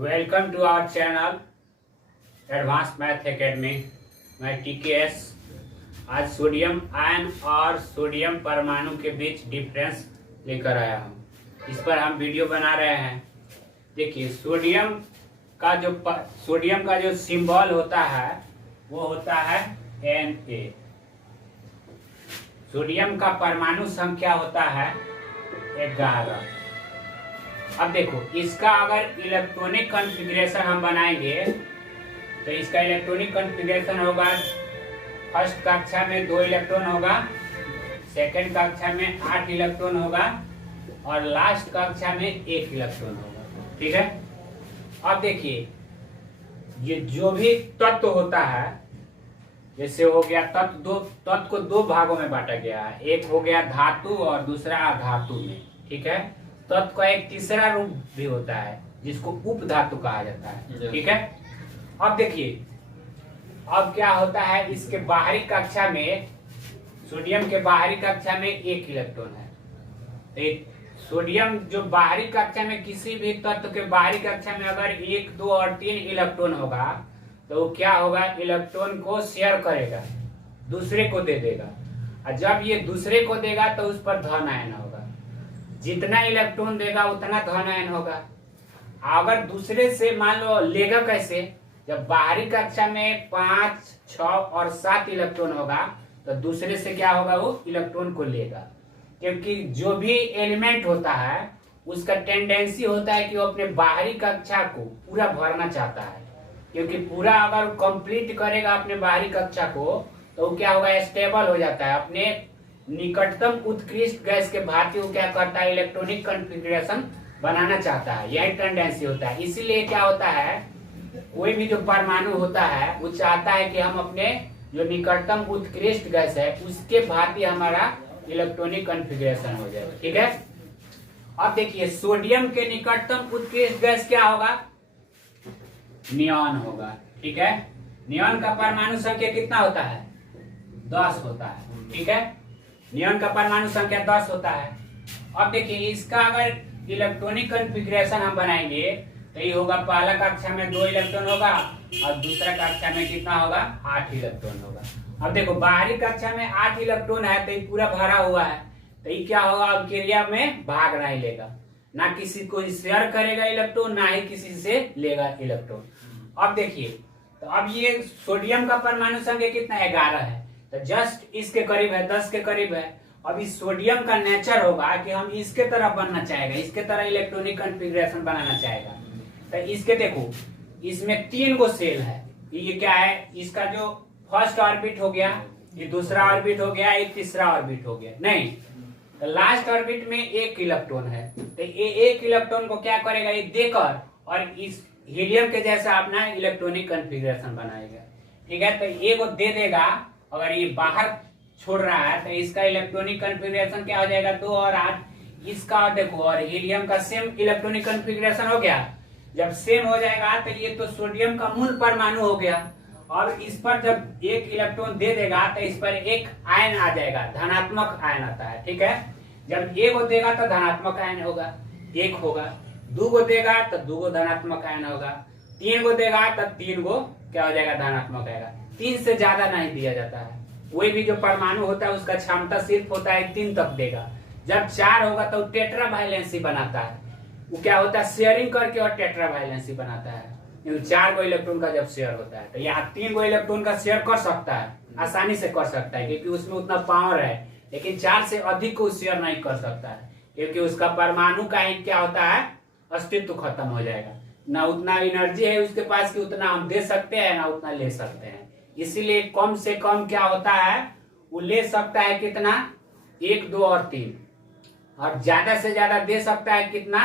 Welcome to our channel advance math academy. मैं TKS। आज sodium ion और sodium परमाणु के बीच डिफरेंस लेकर आया हूँ। इस पर हम वीडियो बना रहे हैं। देखिए, सोडियम का जो सिंबल होता है वो होता है Na। सोडियम का परमाणु संख्या होता है 11। अब देखो, इसका अगर इलेक्ट्रॉनिक कॉन्फ़िगरेशन हम बनाएंगे तो इसका इलेक्ट्रॉनिक कॉन्फ़िगरेशन होगा, फर्स्ट कक्षा में 2 इलेक्ट्रॉन होगा, सेकंड कक्षा में 8 इलेक्ट्रॉन होगा और लास्ट कक्षा में 1 इलेक्ट्रॉन होगा। ठीक है। अब देखिए, ये जो भी तत्व होता है, जैसे हो गया तत्व को 2 भागों में बांटा गया है। एक हो गया धातु और दूसरा अधातु में। ठीक है। तत्व का एक तीसरा रूप भी होता है जिसको उप धातु कहा जाता है। ठीक है। अब देखिए, अब क्या होता है, इसके बाहरी कक्षा में, सोडियम के बाहरी कक्षा में 1 इलेक्ट्रॉन है। तो सोडियम जो बाहरी कक्षा में, किसी भी तत्व के बाहरी कक्षा में अगर 1, 2 और 3 इलेक्ट्रॉन होगा तो क्या होगा, इलेक्ट्रॉन को शेयर करेगा, दूसरे को दे देगा। और जब ये दूसरे को देगा तो उस पर धन आयन होगा। जितना इलेक्ट्रॉन देगा उतना धन आयन होगा। अगर दूसरे से मान लो लेगा कैसे, जब बाहरी कक्षा में 5, 6 और 7 इलेक्ट्रॉन होगा तो दूसरे से क्या होगा, वो इलेक्ट्रॉन को लेगा। क्योंकि जो भी एलिमेंट होता है उसका टेंडेंसी होता है कि वो अपने बाहरी कक्षा को पूरा भरना चाहता है। क्योंकि पूरा अगर कंप्लीट करेगा अपने बाहरी कक्षा को तो वो क्या होगा, स्टेबल हो जाता है। अपने निकटतम उत्कृष्ट गैस के भांति वो क्या करता है, इलेक्ट्रॉनिक कॉन्फ़िगरेशन बनाना चाहता है। यही टेंडेंसी होता है। इसीलिए क्या होता है, कोई भी जो परमाणु होता है वो चाहता है कि हम अपने जो निकटतम उत्कृष्ट गैस है उसके भांति हमारा इलेक्ट्रॉनिक कॉन्फ़िगरेशन हो जाए। ठीक है। अब देखिए, सोडियम के निकटतम उत्कृष्ट गैस क्या होगा, नियॉन होगा। ठीक है। नियॉन का परमाणु संख्या कितना होता है, 10 होता है। ठीक है। नियॉन का परमाणु संख्या 10 होता है। अब देखिए, इसका अगर इलेक्ट्रॉनिक कॉन्फ़िगरेशन हम बनाएंगे तो ये होगा, पहला कक्षा में 2 इलेक्ट्रॉन होगा और दूसरा कक्षा में कितना होगा, 8 इलेक्ट्रॉन होगा। अब देखो, बाहरी कक्षा में 8 इलेक्ट्रॉन है तो ये पूरा भरा हुआ है, तो ये क्या होगा, अब क्रिया में भाग नहीं लेगा, ना किसी को शेयर करेगा इलेक्ट्रॉन, ना ही किसी से लेगा इलेक्ट्रॉन। अब देखिए, तो अब ये सोडियम का परमाणु संख्या कितना, 11 है, तो जस्ट इसके करीब है, 10 के करीब है। अब इस सोडियम का नेचर होगा कि हम इसके तरह बनना चाहेगा, इसके तरह इलेक्ट्रॉनिक कॉन्फ़िगरेशन बनाना चाहेगा। तो इसके देखो, इसमें 3 गो सेल है। ये क्या है, इसका जो फर्स्ट ऑर्बिट हो गया, ये दूसरा ऑर्बिट हो गया, ये तीसरा ऑर्बिट हो गया। नहीं, तो लास्ट ऑर्बिट में 1 इलेक्ट्रॉन है। तो ये 1 इलेक्ट्रॉन को क्या करेगा, ये देकर और इस हीलियम के जैसा अपना इलेक्ट्रॉनिक कॉन्फ़िगरेशन बनाएगा। ठीक है। तो ये को दे देगा, अगर ये बाहर छोड़ रहा है तो इसका इलेक्ट्रॉनिक कॉन्फ़िगरेशन क्या हो जाएगा, 2 और 8। इसका देखो, और हीलियम का सेम इलेक्ट्रॉनिक कॉन्फ़िगरेशन हो गया। जब सेम हो जाएगा तो ये तो सोडियम का मूल परमाणु हो गया। और इस पर जब 1 इलेक्ट्रॉन दे देगा तो इस पर 1 आयन आ जाएगा, धनात्मक आयन आता है। ठीक है। जब 1 को देगा तो धनात्मक आयन होगा, 1 होगा। 2 को देगा तो 2 को धनात्मक आयन होगा। 3 को देगा तो 3 को क्या हो जाएगा, धनात्मक आएगा। 3 से ज्यादा नहीं दिया जाता है। कोई भी जो परमाणु होता है उसका क्षमता सिर्फ होता है 3 तक देगा। जब 4 होगा तो टेट्रा वायलेंसी बनाता है। वो क्या होता है, शेयरिंग करके और टेट्रा वायलेंसी बनाता है। 4 गो इलेक्ट्रॉन का जब शेयर होता है तो यहाँ 3 गो इलेक्ट्रॉन का शेयर कर सकता है, आसानी से कर सकता है, क्योंकि उसमें उतना पावर है। लेकिन 4 से अधिक को शेयर नहीं कर सकता है, क्योंकि उसका परमाणु का ही क्या होता है, अस्तित्व खत्म हो जाएगा। ना उतना एनर्जी है उसके पास कि उतना हम दे सकते हैं, ना उतना ले सकते हैं। इसीलिए कम से कम क्या होता है, वो ले सकता है कितना, 1, 2 और 3। और ज्यादा से ज्यादा दे सकता है कितना,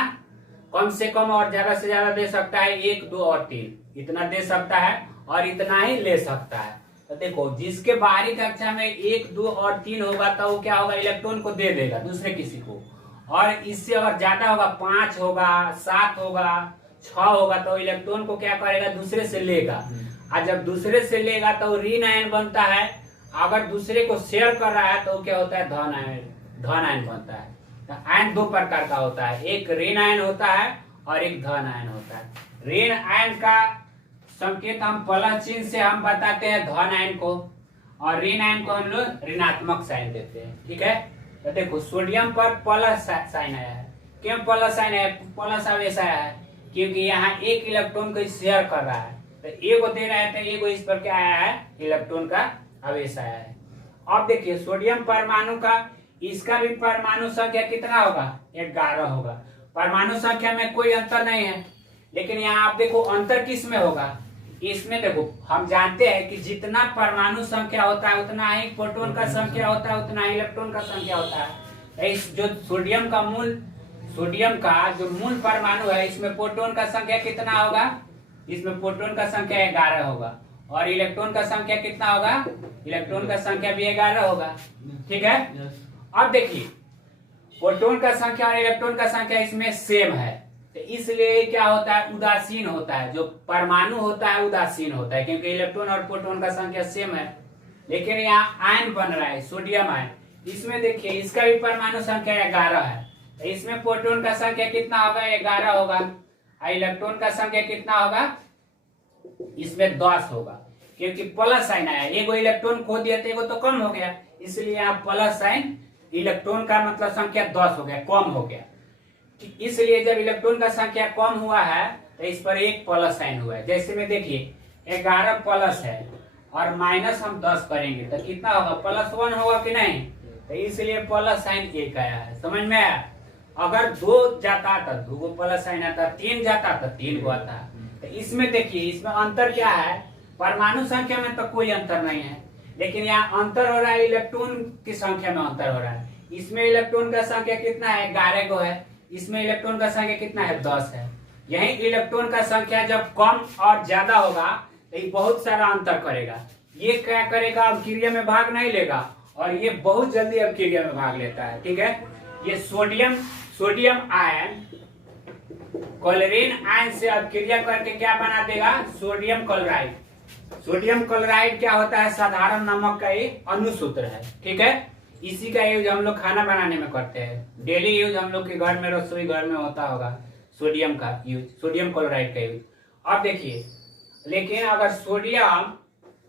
कम से कम और ज्यादा से ज्यादा दे सकता है 1, 2 और 3। इतना दे सकता है और इतना ही ले सकता है। तो देखो, जिसके बाहरी कक्षा में 1, 2 और 3 होगा तो वो क्या होगा, इलेक्ट्रॉन को दे देगा दूसरे किसी को। और इससे अगर ज्यादा होगा, 5 होगा, 7 होगा, 6 होगा, तो इलेक्ट्रॉन को क्या करेगा, दूसरे से लेगा। और जब दूसरे से लेगा तो ऋण आयन बनता है। अगर दूसरे को शेयर कर रहा है तो क्या होता है, धन आयन बनता है। तो आयन 2 प्रकार का होता है, एक ऋण आयन होता है और एक धन आयन होता है। ऋण आयन का संकेत हम प्लस चिन्ह से हम बताते हैं धन आयन को, और ऋण आयन को हम लोग ऋणात्मक साइन देते हैं। ठीक है, तो देखो सोडियम पर प्लस साइन आया है। क्यों प्लस साइन आया, प्लस आवेश आया है? क्योंकि यहाँ एक इलेक्ट्रॉन को शेयर कर रहा है, तो एगो दे रहा है, तो एगो इस पर क्या आया है, इलेक्ट्रॉन का आवेश आया है। अब देखिए सोडियम परमाणु का, इसका भी परमाणु संख्या कितना होगा, 11 होगा। परमाणु संख्या में कोई अंतर नहीं है, लेकिन यहाँ आप देखो अंतर किस में होगा। इसमें देखो हम जानते हैं कि जितना परमाणु संख्या होता है उतना ही प्रोटॉन का संख्या होता है, उतना ही इलेक्ट्रॉन का संख्या होता है। इस जो सोडियम का जो मूल परमाणु है, इसमें प्रोटॉन का संख्या कितना होगा, इसमें प्रोटॉन का संख्या 11 होगा, और इलेक्ट्रॉन का संख्या कितना होगा, इलेक्ट्रॉन का संख्या भी 11 होगा। ठीक है, अब देखिए प्रोटॉन का संख्या और इलेक्ट्रॉन का संख्या इसमें सेम है, तो इसलिए क्या होता है, उदासीन होता है। जो परमाणु होता है उदासीन होता है, क्योंकि इलेक्ट्रॉन और प्रोटॉन का संख्या सेम है। लेकिन यहाँ आयन बन रहा है सोडियम आयन, इसमें देखिए इसका भी परमाणु संख्या 11 है, तो इसमें प्रोटॉन का संख्या कितना होगा, 11 होगा, और इलेक्ट्रॉन का संख्या कितना होगा, इसमें 10 होगा, क्योंकि प्लस साइन आया। एगो इलेक्ट्रॉन खो दिया तो एगो तो कम हो गया, इसलिए यहाँ प्लस साइन, इलेक्ट्रॉन का मतलब संख्या 10 हो गया, कम हो गया। इसलिए जब इलेक्ट्रॉन का संख्या कम हुआ है तो इस पर एक प्लस साइन हुआ है। जैसे में देखिए 11 प्लस है और माइनस हम 10 करेंगे तो कितना होगा, +1 होगा कि नहीं, तो इसलिए प्लस साइन 1 आया है। समझ में आया? अगर 2 जाता तो 2 को प्लस साइन आता, 3 जाता तो 3 को आता। तो इसमें देखिए इसमें अंतर क्या है, परमाणु संख्या में तो कोई अंतर नहीं है, लेकिन यहाँ अंतर हो रहा है इलेक्ट्रॉन की संख्या में अंतर हो रहा है। इसमें इलेक्ट्रॉन का संख्या कितना है, 11 को है, इसमें इलेक्ट्रॉन का संख्या कितना है, 10 है। यही इलेक्ट्रॉन का संख्या जब कम और ज्यादा होगा तो ये बहुत सारा अंतर करेगा। ये क्या करेगा, अवक्रिया में भाग नहीं लेगा, और ये बहुत जल्दी अवक्रिया में भाग लेता है। ठीक है, ये सोडियम आयन क्लोरीन आयन से अवक्रिया करके क्या बना देगा, सोडियम क्लोराइड। सोडियम क्लोराइड क्या होता है, साधारण नमक का एक अनुसूत्र है। ठीक है, इसी का यूज हम लोग खाना बनाने में करते हैं, डेली यूज हम लोग के घर में, रसोई घर में होता होगा सोडियम का यूज, सोडियम क्लोराइड का यूज। अब देखिए, लेकिन अगर सोडियम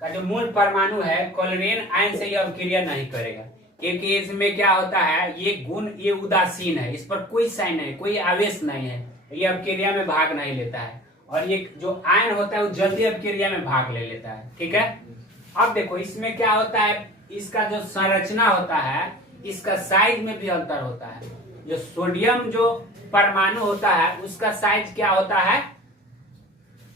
का जो मूल परमाणु है क्लोरीन आयन से ये अवक्रिया नहीं करेगा, क्योंकि इसमें क्या होता है, ये गुण, ये उदासीन है, इस पर कोई साइन नहीं, कोई आवेश नहीं है, ये अवक्रिया में भाग नहीं लेता है, और ये जो आयन होता है वो जल्दी अवक्रिया में भाग ले लेता है। ठीक है, अब देखो इसमें क्या होता है, इसका जो संरचना होता है, इसका साइज में भी अंतर होता है। जो सोडियम जो परमाणु होता है उसका साइज क्या होता है,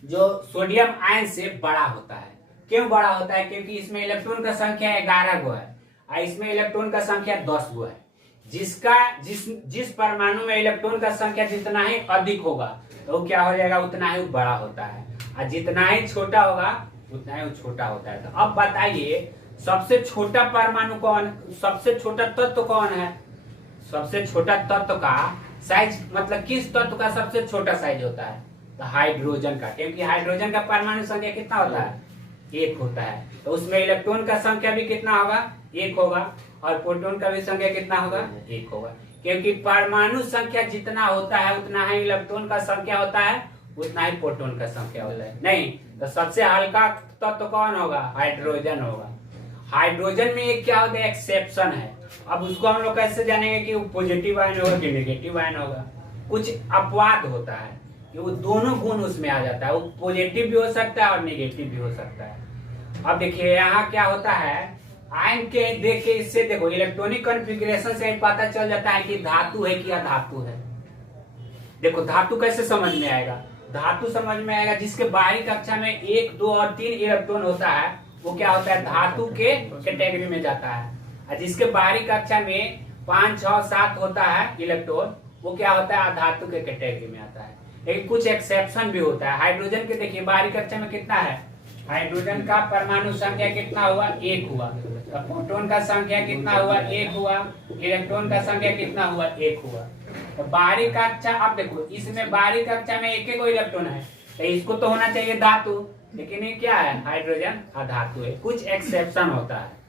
जो सोडियम आयन से बड़ा होता है। क्यों बड़ा होता है, क्योंकि इसमें इलेक्ट्रॉन का संख्या 11 गो है और इसमें इलेक्ट्रॉन का संख्या 10 गो है। जिस परमाणु में इलेक्ट्रॉन का संख्या जितना ही अधिक होगा तो वो क्या हो जाएगा, उतना ही बड़ा होता है, और जितना ही छोटा होगा उतना ही छोटा होता है। तो अब बताइए सबसे छोटा परमाणु कौन, सबसे छोटा तत्व कौन है, सबसे छोटा तत्व का साइज, मतलब किस तत्व का सबसे छोटा साइज होता है, तो हाइड्रोजन का, क्योंकि हाइड्रोजन का परमाणु संख्या कितना होता है, 1 होता है, तो उसमें इलेक्ट्रॉन का संख्या भी कितना होगा, 1 होगा, और प्रोटॉन का भी संख्या कितना होगा, 1 होगा। क्योंकि परमाणु संख्या जितना होता है उतना ही इलेक्ट्रॉन का संख्या होता है, उतना ही प्रोटॉन का संख्या होता है। नहीं तो सबसे हल्का तत्व कौन होगा, हाइड्रोजन होगा। हाइड्रोजन में एक क्या होता है, एक्सेप्शन है। अब उसको हम लोग कैसे जानेंगे कि वो पॉजिटिव आयन होगा कि नेगेटिव आयन होगा, कुछ अपवाद होता है कि वो दोनों गुण उसमें आ जाता है, वो पॉजिटिव भी हो सकता है और नेगेटिव भी हो सकता है। अब देखिए यहाँ क्या होता है, आयन के देख के, इससे देखो इलेक्ट्रॉनिक कॉन्फ़िगरेशन से पता चल जाता है कि धातु है कि अधातु है। देखो धातु कैसे समझ में आएगा, धातु समझ में आएगा जिसके बाहरी कक्षा में 1, 2 और 3 इलेक्ट्रॉन होता है, वो क्या होता है, धातु के कैटेगरी में जाता है। और जिसके बाहरी कक्षा में 5, 6, 7 होता है इलेक्ट्रॉन, वो क्या होता है, अधातु के कैटेगरी में आता है। लेकिन कुछ एक्सेप्शन भी होता है। हाइड्रोजन के देखिए बाहरी कक्षा में कितना है, हाइड्रोजन का परमाणु संख्या कितना हुआ, 1 हुआ, तो प्रोटॉन का संख्या कितना हुआ, 1 हुआ, इलेक्ट्रॉन का संख्या कितना हुआ, 1 हुआ। तो बाहरी कक्षा, अब देखो इसमें बाहरी कक्षा में 1 को इलेक्ट्रॉन है, तो इसको तो होना चाहिए धातु, लेकिन ये क्या है, हाइड्रोजन अधातु है। कुछ एक्सेप्शन होता है।